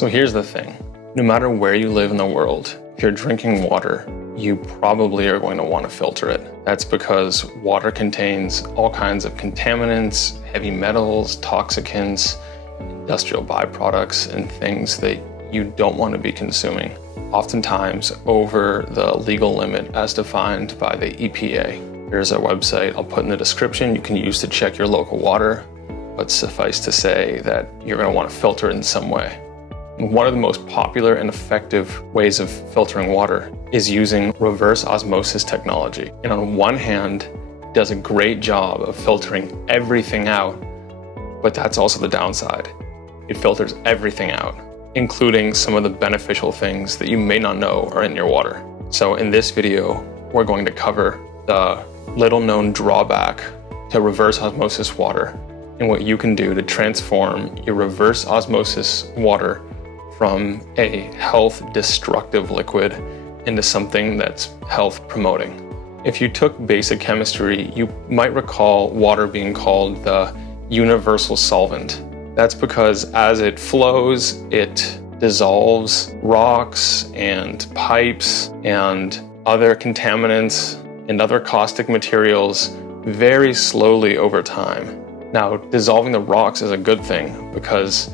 So here's the thing. No matter where you live in the world, if you're drinking water, you probably are going to want to filter it. That's because water contains all kinds of contaminants, heavy metals, toxicants, industrial byproducts, and things that you don't want to be consuming, oftentimes over the legal limit as defined by the EPA. There's a website I'll put in the description you can use to check your local water, but suffice to say that you're going to want to filter it in some way. One of the most popular and effective ways of filtering water is using reverse osmosis technology. And on one hand, it does a great job of filtering everything out, but that's also the downside. It filters everything out, including some of the beneficial things that you may not know are in your water. So in this video, we're going to cover the little known drawback to reverse osmosis water and what you can do to transform your reverse osmosis water from a health destructive liquid into something that's health promoting. If you took basic chemistry, you might recall water being called the universal solvent. That's because as it flows, it dissolves rocks and pipes and other contaminants and other caustic materials very slowly over time. Now, dissolving the rocks is a good thing because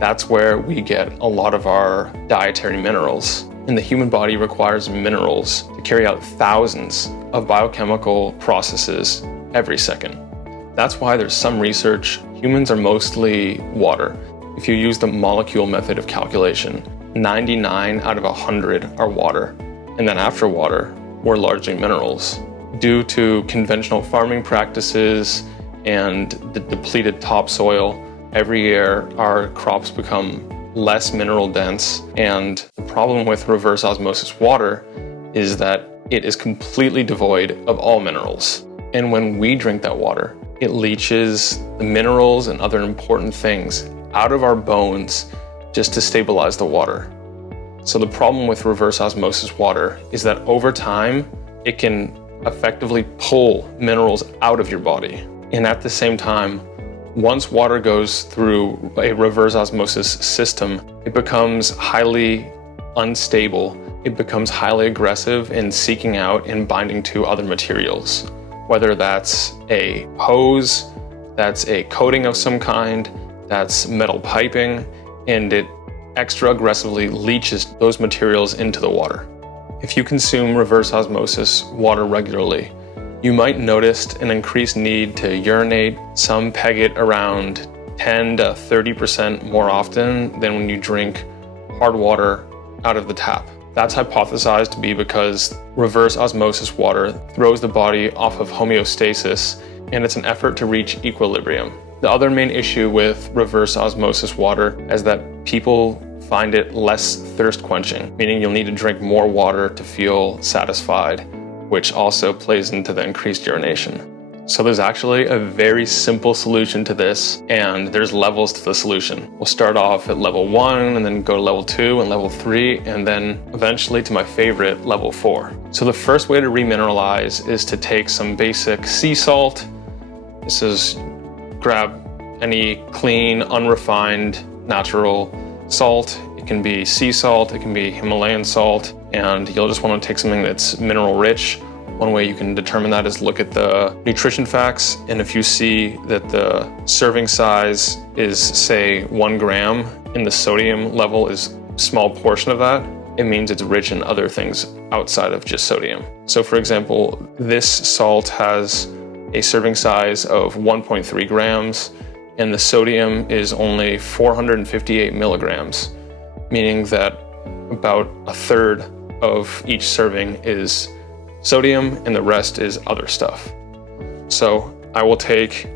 that's where we get a lot of our dietary minerals. And the human body requires minerals to carry out thousands of biochemical processes every second. That's why there's some research. Humans are mostly water. If you use the molecule method of calculation, 99 out of 100 are water. And then after water, we're largely minerals. Due to conventional farming practices and the depleted topsoil, every year our crops become less mineral dense. And the problem with reverse osmosis water is that it is completely devoid of all minerals. And when we drink that water, it leaches the minerals and other important things out of our bones just to stabilize the water. So the problem with reverse osmosis water is that over time, it can effectively pull minerals out of your body. And at the same time, once water goes through a reverse osmosis system, it becomes highly unstable. It becomes highly aggressive in seeking out and binding to other materials. Whether that's a hose, that's a coating of some kind, that's metal piping, and it extra aggressively leaches those materials into the water. If you consume reverse osmosis water regularly, you might notice an increased need to urinate. Some peg it around 10 to 30% more often than when you drink hard water out of the tap. That's hypothesized to be because reverse osmosis water throws the body off of homeostasis, and it's an effort to reach equilibrium. The other main issue with reverse osmosis water is that people find it less thirst quenching, meaning you'll need to drink more water to feel satisfied, which also plays into the increased urination. So there's actually a very simple solution to this, and there's levels to the solution. We'll start off at level 1 and then go to level 2 and level 3, and then eventually to my favorite, level 4. So the first way to remineralize is to take some basic sea salt. This is grab any clean, unrefined, natural salt. It can be sea salt, it can be Himalayan salt, and you'll just want to take something that's mineral rich. One way you can determine that is look at the nutrition facts, and if you see that the serving size is, say, 1 gram, and the sodium level is a small portion of that, it means it's rich in other things outside of just sodium. So for example, this salt has a serving size of 1.3 grams, and the sodium is only 458 milligrams, meaning that about a third of each serving is sodium and the rest is other stuff. So I will take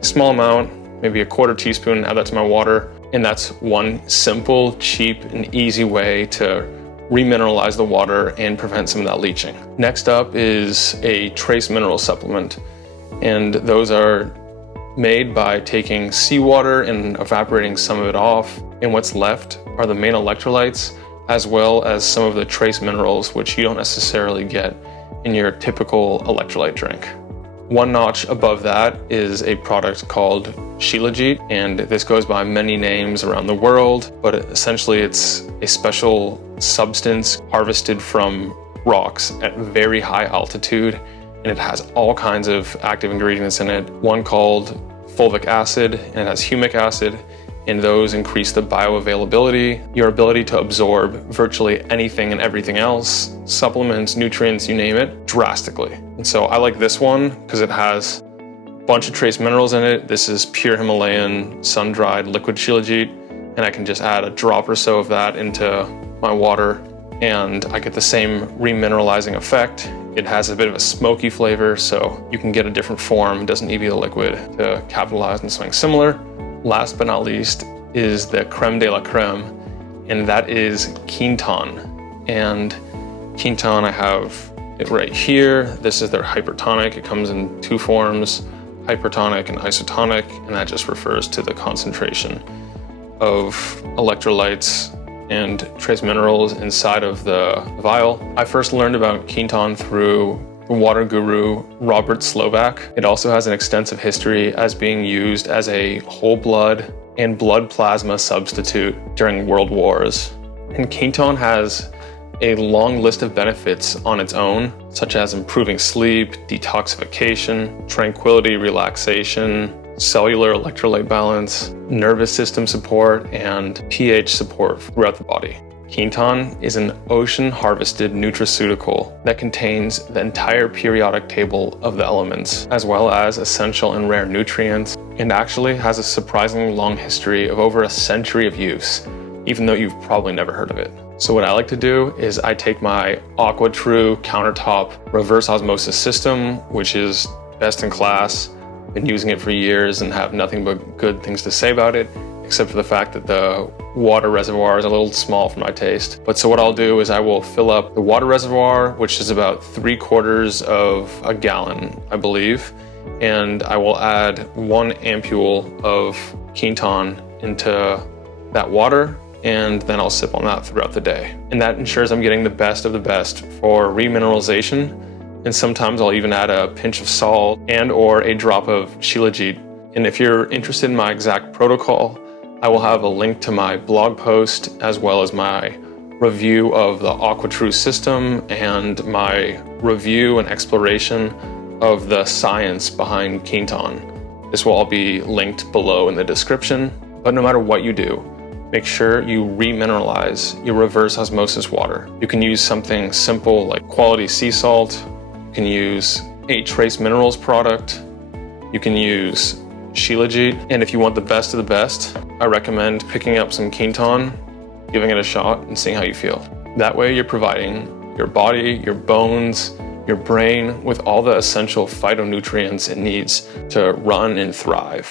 a small amount, maybe a 1/4 teaspoon, add that to my water, and that's one simple, cheap, and easy way to remineralize the water and prevent some of that leaching. Next up is a trace mineral supplement, and those are made by taking seawater and evaporating some of it off, and what's left are the main electrolytes as well as some of the trace minerals which you don't necessarily get in your typical electrolyte drink. One notch above that is a product called Shilajit, and this goes by many names around the world, but essentially it's a special substance harvested from rocks at very high altitude, and it has all kinds of active ingredients in it. One called fulvic acid, and it has humic acid, and those increase the bioavailability, your ability to absorb virtually anything and everything else, supplements, nutrients, you name it, drastically. And so I like this one because it has a bunch of trace minerals in it. This is pure Himalayan sun-dried liquid Shilajit, and I can just add a drop or so of that into my water, and I get the same remineralizing effect. It has a bit of a smoky flavor, so you can get a different form. It doesn't need to be the liquid to capitalize on something similar. Last but not least is the creme de la creme, and that is Quinton. And Quinton, I have it right here. This is their hypertonic. It comes in two forms, hypertonic and isotonic, and that just refers to the concentration of electrolytes and trace minerals inside of the vial. I first learned about Quinton through water guru Robert Slovak. It also has an extensive history as being used as a whole blood and blood plasma substitute during world wars. And Quinton has a long list of benefits on its own, such as improving sleep, detoxification, tranquility, relaxation, cellular electrolyte balance, nervous system support, and pH support throughout the body. Quinton is an ocean-harvested nutraceutical that contains the entire periodic table of the elements, as well as essential and rare nutrients, and actually has a surprisingly long history of over a century of use, even though you've probably never heard of it. So what I like to do is I take my AquaTru countertop reverse osmosis system, which is best in class. Been using it for years and have nothing but good things to say about it, except for the fact that the water reservoir is a little small for my taste. But so what I'll do is I will fill up the water reservoir, which is about 3/4 of a gallon, I believe, and I will add 1 ampule of Quinton into that water, and then I'll sip on that throughout the day. And that ensures I'm getting the best of the best for remineralization, and sometimes I'll even add a pinch of salt and or a drop of Shilajit. And if you're interested in my exact protocol, I will have a link to my blog post as well as my review of the AquaTru system and my review and exploration of the science behind Quinton. This will all be linked below in the description. But no matter what you do, make sure you remineralize your reverse osmosis water. You can use something simple like quality sea salt. You can use a trace minerals product. You can use Shilajit, and if you want the best of the best, I recommend picking up some Quinton, giving it a shot, and seeing how you feel. That way you're providing your body, your bones, your brain with all the essential phytonutrients it needs to run and thrive.